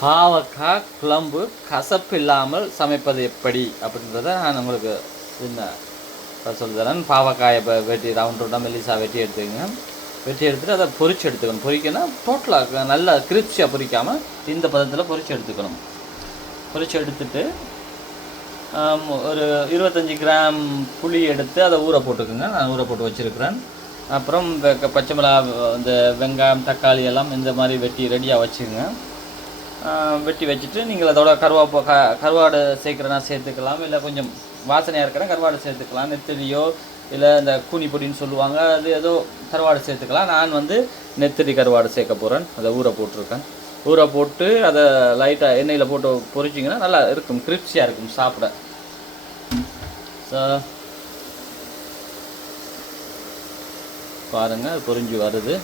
பாவக்காய் குழம்பு கசப்பு இல்லாமல் சமைப்பது எப்படி அப்படின்றத நான் உங்களுக்கு என்ன சொல்லுறேன். பாவக்காயை இப்போ வெட்டி ரவுண்டாக மெல்லிசா வெட்டி எடுத்துக்கங்க. வெட்டி எடுத்துகிட்டு அதை பொரிச்சு எடுத்துக்கணும். பொரிக்கணும் டோட்டலாக நல்லா கிரிப்ஸியாக பொரிக்காமல் இந்த பதத்தில் பொரிச்சு எடுத்துக்கணும். பொரிச்சு எடுத்துட்டு ஒரு 25 கிராம் புளி எடுத்து அதை ஊற போட்டுக்குங்க. நான் ஊற போட்டு வச்சுருக்கிறேன். அப்புறம் பச்சை மிளகா, இந்த வெங்காயம், தக்காளி எல்லாம் இந்த மாதிரி வெட்டி ரெடியாக வச்சுங்க. வெட்டி வச்சுட்டு நீங்கள் அதோட கருவாடு சேர்க்குறனா சேர்த்துக்கலாம், இல்லை கொஞ்சம் வாசனையாக இருக்கிற கருவாடு சேர்த்துக்கலாம். நெத்திலியோ இல்லை இந்த கூனி பொடின்னு சொல்லுவாங்க, அது ஏதோ கருவாடு சேர்த்துக்கலாம். நான் நெத்திலி கருவாடு சேர்க்க போகிறேன். அதை ஊற போட்டிருக்கேன். ஊற போட்டு அதை லைட்டாக எண்ணெயில் போட்டு பொரிச்சிங்கன்னா நல்லா இருக்கும், கிரிப்ஸியாக இருக்கும் சாப்பிட. ஸோ பாருங்கள், அது பொரிஞ்சு வருது.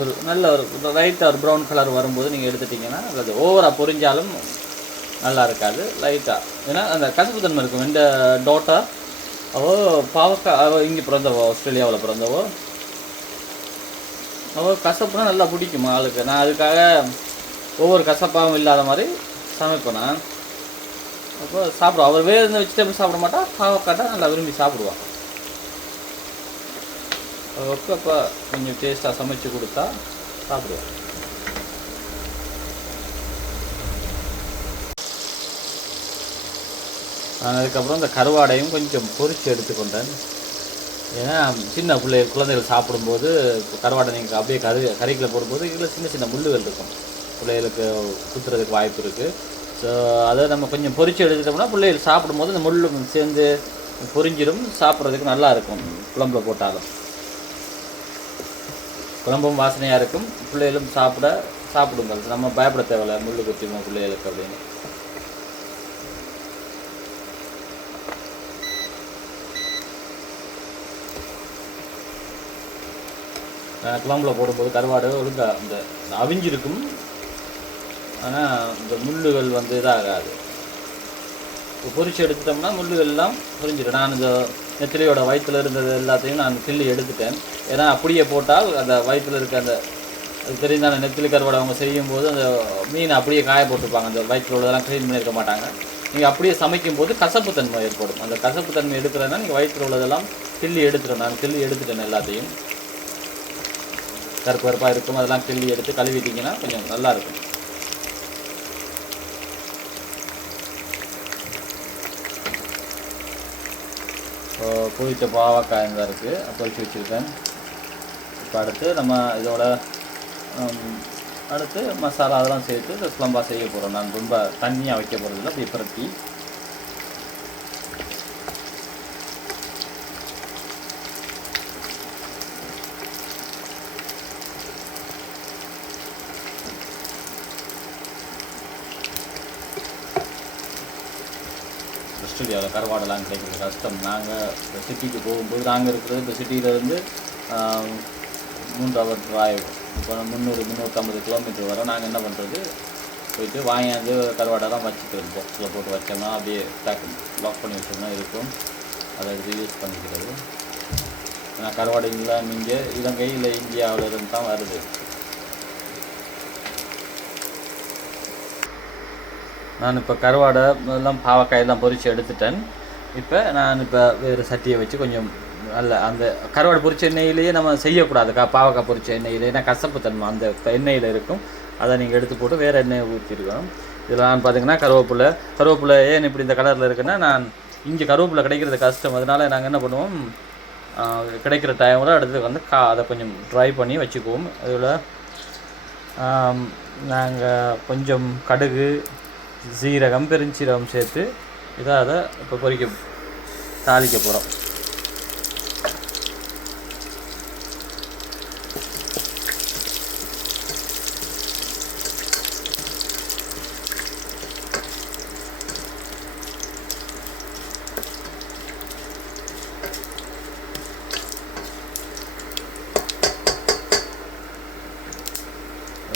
ஒரு நல்ல ஒரு லைட்டாக ஒரு ப்ரௌன் கலர் வரும்போது நீங்கள் எடுத்துட்டிங்கன்னா அது ஓவராக பொரிஞ்சாலும் நல்லா இருக்காது. லைட்டாக ஏன்னா அந்த கசப்பு தன்மை இருக்கும். இந்த டாட்டர் பாவக்காய் இங்கே பிறந்தவோ, ஆஸ்திரேலியாவில் பிறந்தவோ, கசப்புனா நல்லா பிடிக்குமா ஆளுக்கு. நான் அதுக்காக ஒவ்வொரு கசப்பாகவும் இல்லாத மாதிரி சமைப்பேன் நான். அப்போ சாப்பிடுவோம். அவர் வேறு எந்த வெஜிடபிள் சாப்பிட மாட்டா, பாவக்காட்டா நல்லா விரும்பி சாப்பிடுவான். ஓகே, அப்போ கொஞ்சம் டேஸ்ட்டாக சமைச்சு கொடுத்தா சாப்பிடுவோம். நான் அதுக்கப்புறம் இந்த கருவாடையும் கொஞ்சம் பொரித்து எடுத்துக்கொண்டேன். ஏன்னா சின்ன குழந்தைகள் சாப்பிடும்போது கருவாடை நீங்கள் அப்படியே கறிக்கில் போடும்போது இதில் சின்ன சின்ன முள்ளுகள் இருக்கும், பிள்ளைகளுக்கு குத்துறதுக்கு வாய்ப்பு இருக்குது. ஸோ அதை நம்ம கொஞ்சம் பொரித்து எடுத்துட்டோம்னா பிள்ளைகள் சாப்பிடும்போது இந்த முள்ளும் சேர்ந்து பொரிஞ்சிடும், சாப்பிட்றதுக்கு நல்லா இருக்கும். குழம்புல போட்டாலும் குழம்பும் வாசனையாக இருக்கும், பிள்ளைகளும் சாப்பிடுங்கள். நம்ம பயப்பட தேவையில்லை முள்ளு குத்திமோ பிள்ளைகளுக்கு அப்படின்னு. குழம்புல போடும்போது கருவாடு ஒழுங்காக இந்த அவிஞ்சிருக்கும், ஆனால் இந்த முள்ளுகள் இதாகாது. பொரிச்சு எடுத்துட்டோம்னா முள்ளுகள்லாம் பொரிஞ்சிடும். நான் இந்த நெத்திலியோட வயிற்றில் இருந்தது எல்லாத்தையும் நான் கிள்ளி எடுத்துட்டேன். ஏன்னா அப்படியே போட்டால் அந்த வயிற்றில் இருக்க அந்த அது தெரிந்தான நெத்திலி கருவாடை அவங்க செய்யும்போது அந்த மீனை அப்படியே காய போட்டுருப்பாங்க. அந்த வயிற்றில் உள்ளதெல்லாம் க்ளீன் பண்ணியிருக்க மாட்டாங்க. நீங்கள் அப்படியே சமைக்கும் போது கசப்பு தன்மை ஏற்படும். அந்த கசப்பு தன்மை எடுக்கிறதுனா நீங்கள் வயிற்றில் உள்ளதெல்லாம் கிள்ளி எடுத்துட்டேன். நான் கிள்ளி எடுத்துட்டேன் எல்லாத்தையும். கருப்பு கருப்பாக இருக்கும், அதெல்லாம் கிள்ளி எடுத்து கழுவிட்டிங்கன்னா கொஞ்சம் நல்லாயிருக்கும். பொரித்த பாவக்காய் தான் இருக்குது, பொரிச்சு வச்சுருக்கேன். இப்போ அடுத்து நம்ம இதோட அடுத்து மசாலா அதெல்லாம் சேர்த்து இந்த குழம்பா செய்ய போகிறோம். நான் ரொம்ப தண்ணியாக வைக்க போகிறதில்ல, அப்படி பரட்டி ஆஸ்திரேலியாவில் கருவாடெல்லாம் கிடைக்கிறது கஷ்டம். நாங்கள் இந்த சிட்டிக்கு போகும்போது, நாங்கள் இருக்கிறது இந்த சிட்டியிலேருந்து 3 ஹவர் டிரைவ், இப்போ 300-350 கிலோமீட்டர் வரோம். நாங்கள் என்ன பண்ணுறது, போயிட்டு வாங்கியாந்து கருவாடெல்லாம் வச்சுக்கிறது. பாக்ஸில் போட்டு வச்சோம்னா அப்படியே லாக் பண்ணி வச்சோம்னா இருக்கும், அதை எடுத்து யூஸ் பண்ணிக்கிறது. ஏன்னா கருவாடு எல்லாம் இங்கே இலங்கை இல்லை இந்தியாவில் இருந்து தான் வருது. நான் இப்போ கருவாடை எல்லாம் பாவக்காயெல்லாம் பொரித்து எடுத்துட்டேன். இப்போ நான் வேறு சட்டியை வச்சு கொஞ்சம் நல்ல அந்த கருவாடு பொரிச்ச எண்ணெயிலேயே நம்ம செய்யக்கூடாது. பாவக்காய் பொரிச்ச எண்ணெயிலே, ஏன்னா கசப்பு தன்மை அந்த எண்ணெயில் இருக்கும். அதை நீங்கள் எடுத்து போட்டு வேறு எண்ணெயை ஊற்றிருக்கணும். இதில் நான் பார்த்திங்கன்னா கருவேப்பிலை ஏன் இப்படி இந்த கலரில் இருக்குன்னா, நான் இங்கே கருவேப்பிலை கிடைக்கிறது கஷ்டம். அதனால் நாங்கள் என்ன பண்ணுவோம், கிடைக்கிற டைமில் எடுத்து அதை கொஞ்சம் ட்ரை பண்ணி வச்சுக்குவோம். அதில் நாங்கள் கொஞ்சம் கடுகு, சீரகம், பெருஞ்சீரகம் சேர்த்து அதை இப்போ தாளிக்க போகிறோம்.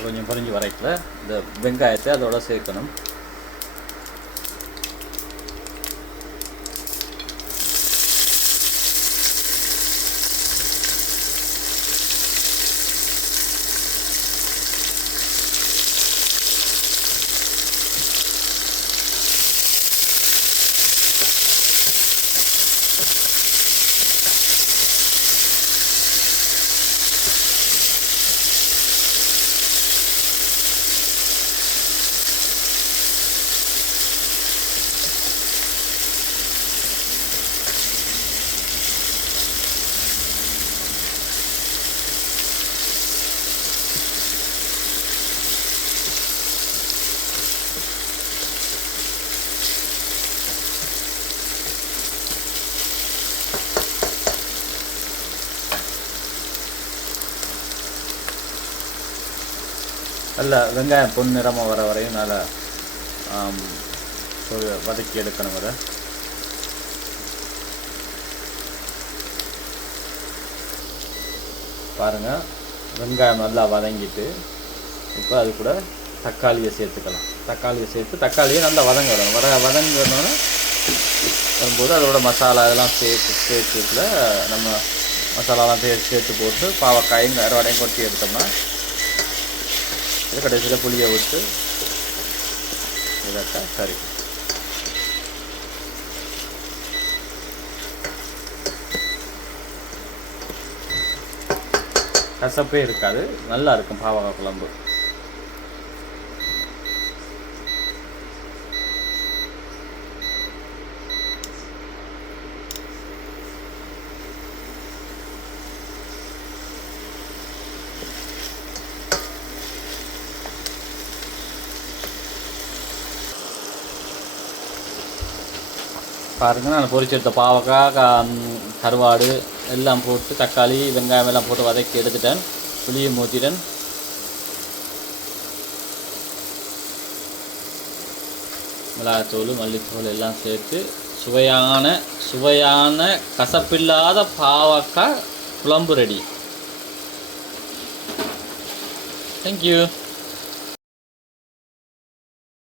கொஞ்சம் பொரிஞ்சு வரைக்கல இந்த வெங்காயத்தை அதோட சேர்க்கணும். நல்ல வெங்காயம் பொன்னிறமாக வர வரையும் நல்லா வதக்கி எடுக்கணும். அதை பாருங்கள், வெங்காயம் நல்லா வதங்கிட்டு இப்போ அது கூட தக்காளியை சேர்த்துக்கலாம். தக்காளியை சேர்த்து தக்காளியை நல்லா வதங்கணும். வதங்கணுன்னு வரும்போது அதோட மசாலா இதெல்லாம் சேர்த்துக்குள்ள நம்ம மசாலாலாம் சேர்த்து போட்டு பாவக்காயும் கருவாடையும் கொட்டி எடுத்தோம்னா இது கடைசியில் புளியை விட்டு இதாக்கா சரி. கசப்பே இருக்காது, நல்லா இருக்கும் பாவக்காய் குழம்பு. பாருங்கள், நான் பொரிச்சு எடுத்த பாவக்காய் கருவாடு எல்லாம் போட்டு தக்காளி வெங்காயம் எல்லாம் போட்டு வதக்கி எடுத்துட்டேன். புளியை ஊற்றிட்டேன். மிளகாத்தூள் மல்லித்தூள் எல்லாம் சேர்த்து சுவையான கசப்பில்லாத பாவக்காய் குழம்பு ரெடி. தேங்க்யூ.